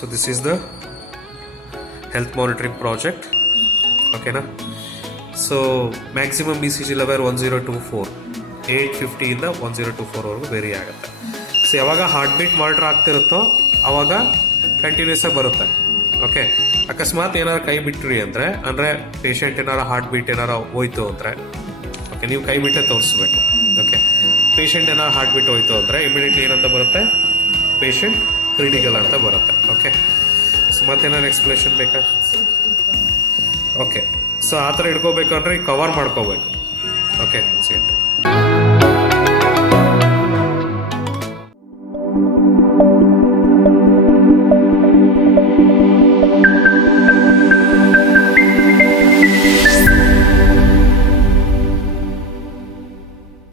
So this is the health monitoring project. ಓಕೆನಾ. So maximum E C G level 1024 850 ಇಂದ 1024ವರೆಗೂ very ಆಗುತ್ತೆ. So ಯಾವಾಗ heart beat monitor ಆಗ್ತಿರುತ್ತೋ ಅವಾಗ continuous ಆಗಿ ಬರುತ್ತೆ. ಓಕೆ, ಅಕಸ್ಮಾತ್ ಏನಾದ್ರು ಕೈ ಬಿಟ್ರಿ ಅಂದರೆ ಪೇಷಂಟ್ ಏನಾರು ಹಾರ್ಟ್ ಬೀಟ್ ಏನಾರು ಹೋಯ್ತು ಅಂದರೆ, ಓಕೆ, ನೀವು ಕೈ ಬಿಟ್ಟೆ ತೋರಿಸ್ಬೇಕು. ಓಕೆ, ಪೇಷಂಟ್ ಏನಾರು ಹಾರ್ಟ್ ಬೀಟ್ ಹೋಯ್ತು ಅಂದರೆ ಇಮಿಡಿಯೇಟ್ಲಿ ಏನಂತ ಬರುತ್ತೆ, ಪೇಷಂಟ್ ಕ್ರಿಟಿಕಲ್ ಅಂತ ಬರುತ್ತೆ. ಓಕೆ, ಸೊ ಮತ್ತೇನಾದ್ರು ಎಕ್ಸ್ಪ್ಲೇಷನ್ ಬೇಕಾ? ಓಕೆ, ಸೊ ಆ ಥರ ಇಟ್ಕೋಬೇಕು ಅಂದರೆ ಕವರ್ ಮಾಡ್ಕೋಬೇಕು. ಓಕೆ,